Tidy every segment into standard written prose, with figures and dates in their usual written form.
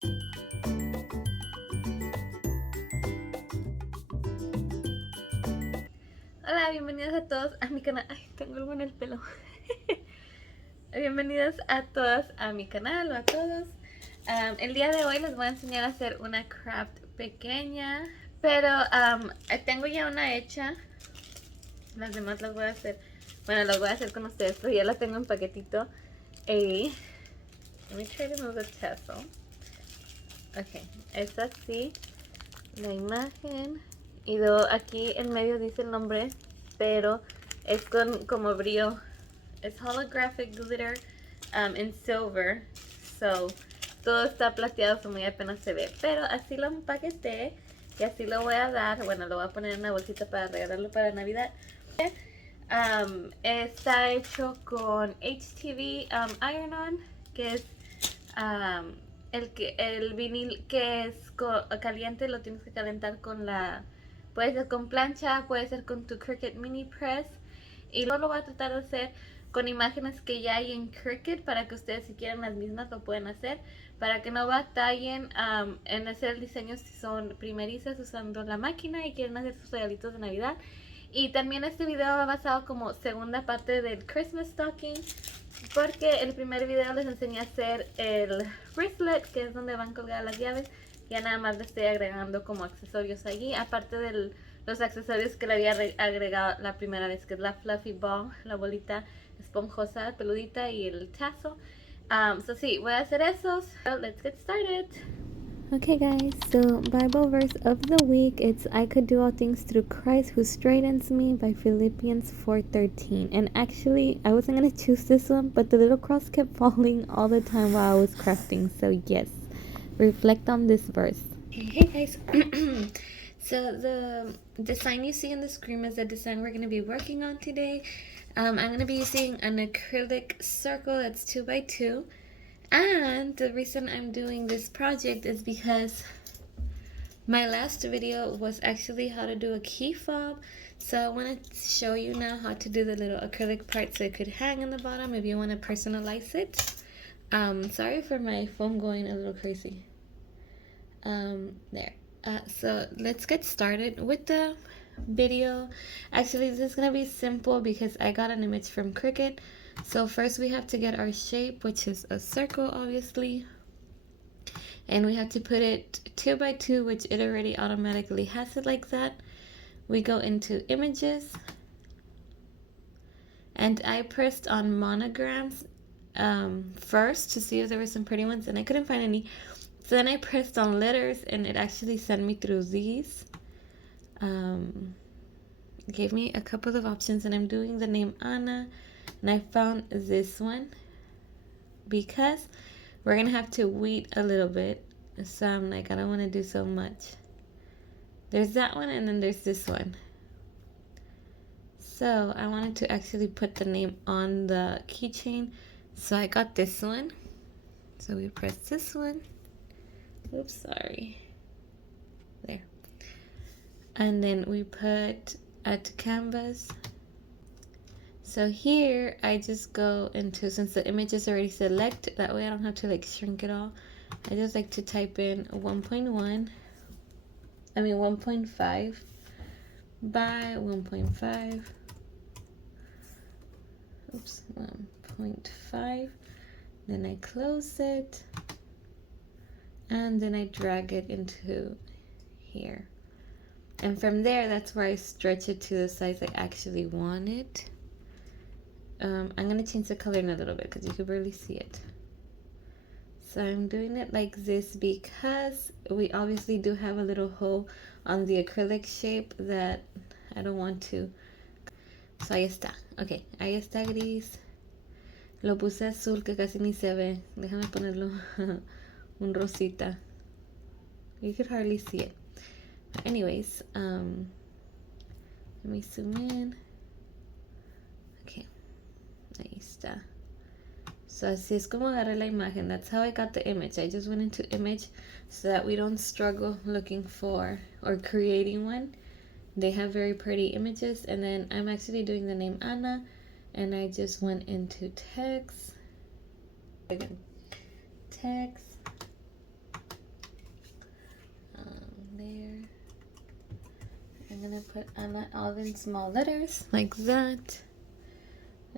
Hola, bienvenidos a todos a mi canal. Ay, tengo algo en el pelo. Bienvenidos a todos a mi canal o a todos. El día de hoy les voy a enseñar a hacer una craft pequeña, pero tengo ya una hecha. Las demás las voy a hacer, bueno, las voy a hacer con ustedes, pero ya las tengo en paquetito. Let me try to move the tassel. Ok, es así la imagen. Y luego aquí en medio dice el nombre, pero es con como brillo. Es holographic glitter in silver. So, todo está plateado, so muy apenas se ve. Pero así lo empaqueté y así lo voy a dar. Bueno, lo voy a poner en una bolsita para regalarlo para Navidad. Está hecho con HTV iron-on, que es el vinil que es caliente, lo tienes que calentar con la... Puede ser con plancha, puede ser con tu Cricut Mini Press. Y luego lo voy a tratar de hacer con imágenes que ya hay en Cricut para que ustedes si quieren las mismas lo pueden hacer. Para que no batallen en hacer el diseño si son primerizas usando la máquina y quieren hacer sus regalitos de Navidad. Y también este video va basado como segunda parte del Christmas Stocking, porque el primer video les enseñé a hacer el wristlet, que es donde van colgadas las llaves. Ya nada más le estoy agregando como accesorios allí, aparte de los accesorios que le había agregado la primera vez, que es la fluffy ball, la bolita esponjosa, peludita, y el tazo. So sí, voy a hacer esos. So let's get started. Okay guys, so Bible verse of the week, it's I could do all things through Christ who strengthens me by Philippians 4:13. And actually, I wasn't going to choose this one, but the little cross kept falling all the time while I was crafting. So yes, reflect on this verse. Hey guys. So the design you see on the screen is the design we're going to be working on today. I'm going to be using an acrylic circle that's 2x2. And the reason I'm doing this project is because my last video was actually how to do a key fob. So I want to show you now how to do the little acrylic part so it could hang on the bottom if you want to personalize it. Sorry for my phone going a little crazy. There. So let's get started with the video. Actually, this is going to be simple because I got an image from Cricut. So first we have to get our shape, which is a circle, obviously. And we have to put it 2x2, which it already automatically has it like that. We go into images. And I pressed on monograms first to see if there were some pretty ones, and I couldn't find any. So then I pressed on letters, and it actually sent me through these. Gave me a couple of options, and I'm doing the name Anna. And I found this one because we're going to have to weed a little bit. So I'm like, I don't want to do so much. There's that one, and then there's this one. So I wanted to actually put the name on the keychain. So I got this one. So we press this one. Oops, sorry. There. And then we put add canvas. So here I just go into, since the image is already selected, that way I don't have to like shrink it all. I just like to type in 1.5 by 1.5. Oops, 1.5. Then I close it. And then I drag it into here. And from there, that's where I stretch it to the size I actually want it. I'm going to change the color in a little bit because you can barely see it. So I'm doing it like this because we obviously do have a little hole on the acrylic shape that I don't want to. So ahí está. Ok, ahí está gris. Lo puse azul que casi ni se ve. Déjame ponerlo un rosita. You could hardly see it. But anyways, let me zoom in. Okay, ahí está. So así es como agarré la imagen. That's how I got the image. I just went into image so that we don't struggle looking for or creating one. They have very pretty images. And then I'm actually doing the name Anna. And I just went into text. Again, text. gonna put all in small letters like that.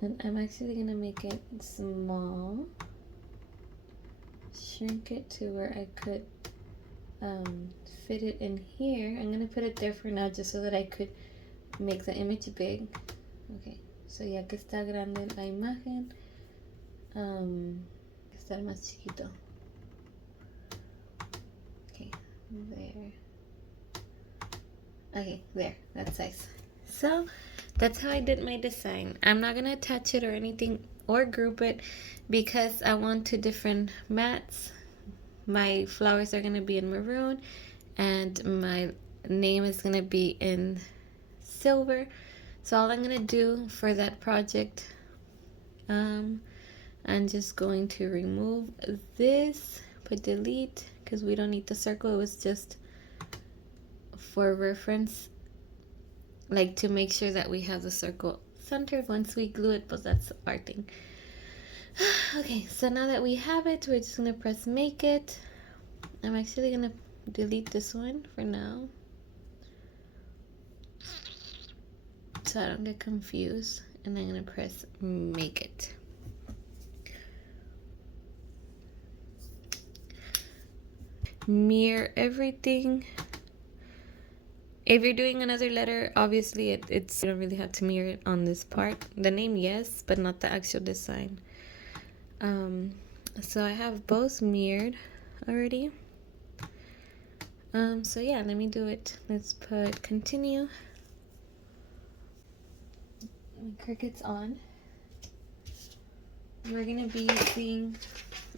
And I'm actually gonna make it small. Shrink it to where I could fit it in here. I'm gonna put it there for now just so that I could make the image big. Okay, so ya que está grande la imagen, está más chiquito. Okay, there. Okay, there, that size. So that's how I did my design. I'm not gonna attach it or anything or group it because I want 2 different mats. My flowers are gonna be in maroon and my name is gonna be in silver. So all I'm gonna do for that project, I'm just going to remove this, put delete, because we don't need the circle. It was just for reference, like to make sure that we have the circle centered. Once we glue it, but that's our thing. Okay, so now that we have it, we're just gonna press make it. I'm actually gonna delete this one for now so I don't get confused, and I'm gonna press make it. Mirror everything. If you're doing another letter, obviously it's you don't really have to mirror it on this part. The name, yes, but not the actual design. So I have both mirrored already. So yeah, let me do it. Let's put continue. Cricut's on. We're gonna be using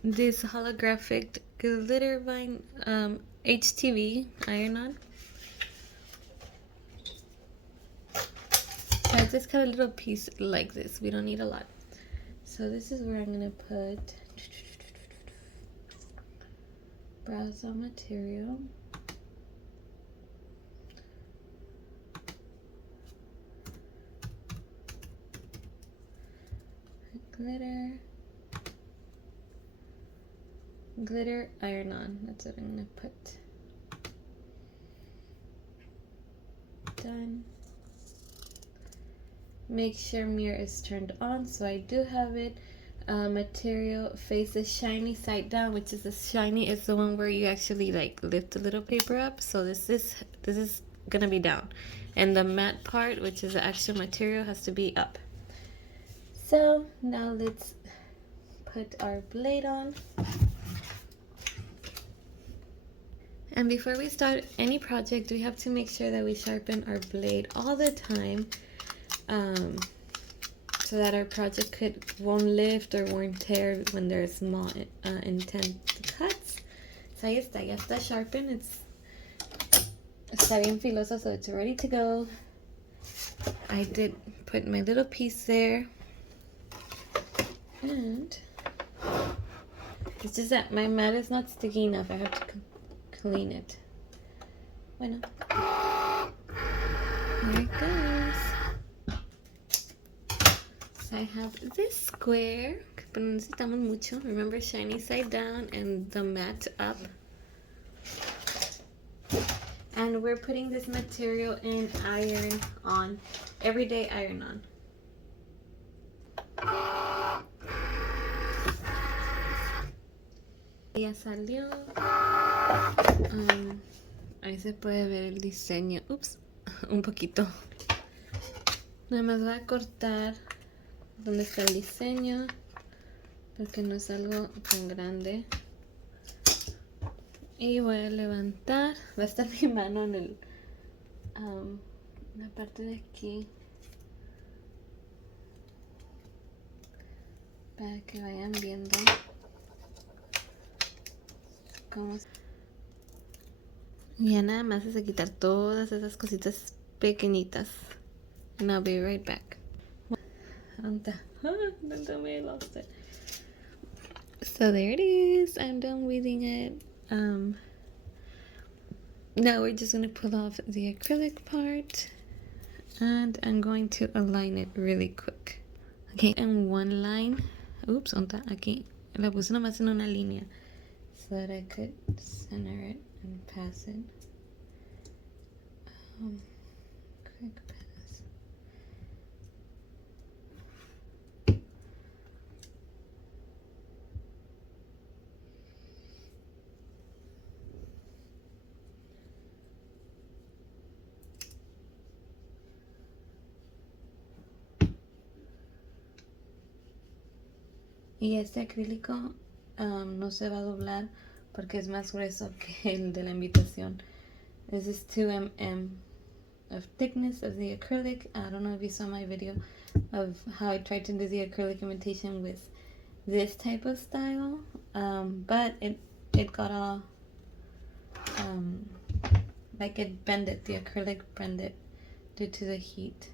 this holographic glitter vine HTV iron-on. I just cut a little piece like this. We don't need a lot. So this is where I'm gonna put browse on material. Glitter iron-on. That's what I'm gonna put. Done. Make sure mirror is turned on, so I do have it. Material faces shiny side down, which is the shiny is the one where you actually like lift the little paper up. So this is gonna be down, and the matte part, which is the actual material, has to be up. So now let's put our blade on. And before we start any project, we have to make sure that we sharpen our blade all the time, so that our project won't lift or won't tear when there are small intense cuts. So ahí está, ya está sharpened. Está bien filoso, so it's ready to go. I did put my little piece there, and it's just that my mat is not sticky enough. I have to clean it. Bueno, there it goes. So I have this square, pero no necesitamos mucho. Remember, shiny side down and the matte up. And we're putting this material in iron on, everyday iron on. Ya salió. Ahí se puede ver el diseño. Ups, un poquito. Nada más voy a cortar donde está el diseño, porque no es algo tan grande. Y voy a levantar. Va a estar mi mano en la parte de aquí, para que vayan viendo cómo. Ya nada más es de quitar todas esas cositas pequeñitas. And I'll be right back. I lost it. So there it is. I'm done weeding it. Now we're just going to pull off the acrylic part, and I'm going to align it really quick. Okay, and one line. Oops, aquí. La puse nomás en una línea so that I could center it and pass it. pens. Y este acrílico no se va a doblar porque es más grueso que el de la invitación. This is 2 mm of thickness of the acrylic. I don't know if you saw my video of how I tried to do the acrylic imitation with this type of style, but it got all like it bended, the acrylic bended due to the heat.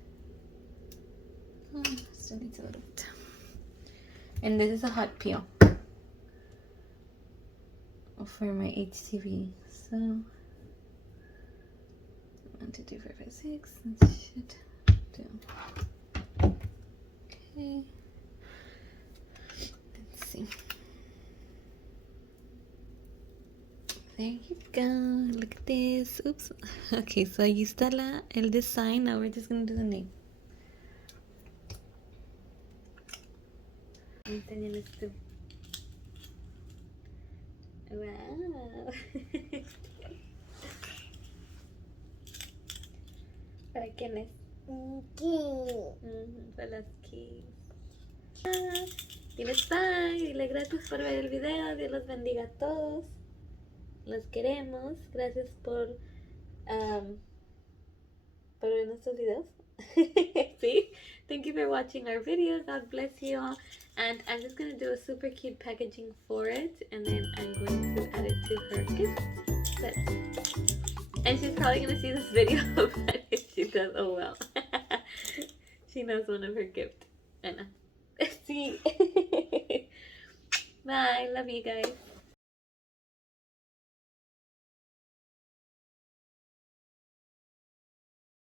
Still needs a little bit. And this is a hot peel for my HTV. So 1, 2, 3, 4, 5, 6. That should do. Okay. Let's see. There you go. Look at this. Oops. Okay, so ahí está el design. Now we're just gonna do the name. Enséñales tú. Wow. ¿Para quién es? Para las keys. Dile bye. Dile gracias por ver el video. Dios los bendiga a todos. Los queremos. Gracias por ver nuestros videos. See? Thank you for watching our video. God bless you all. And I'm just going to do a super cute packaging for it. And then I'm going to add it to her gift set. And she's probably going to see this video. But if she does, oh well. She knows one of her gifts. I know. See? Bye. Love you guys.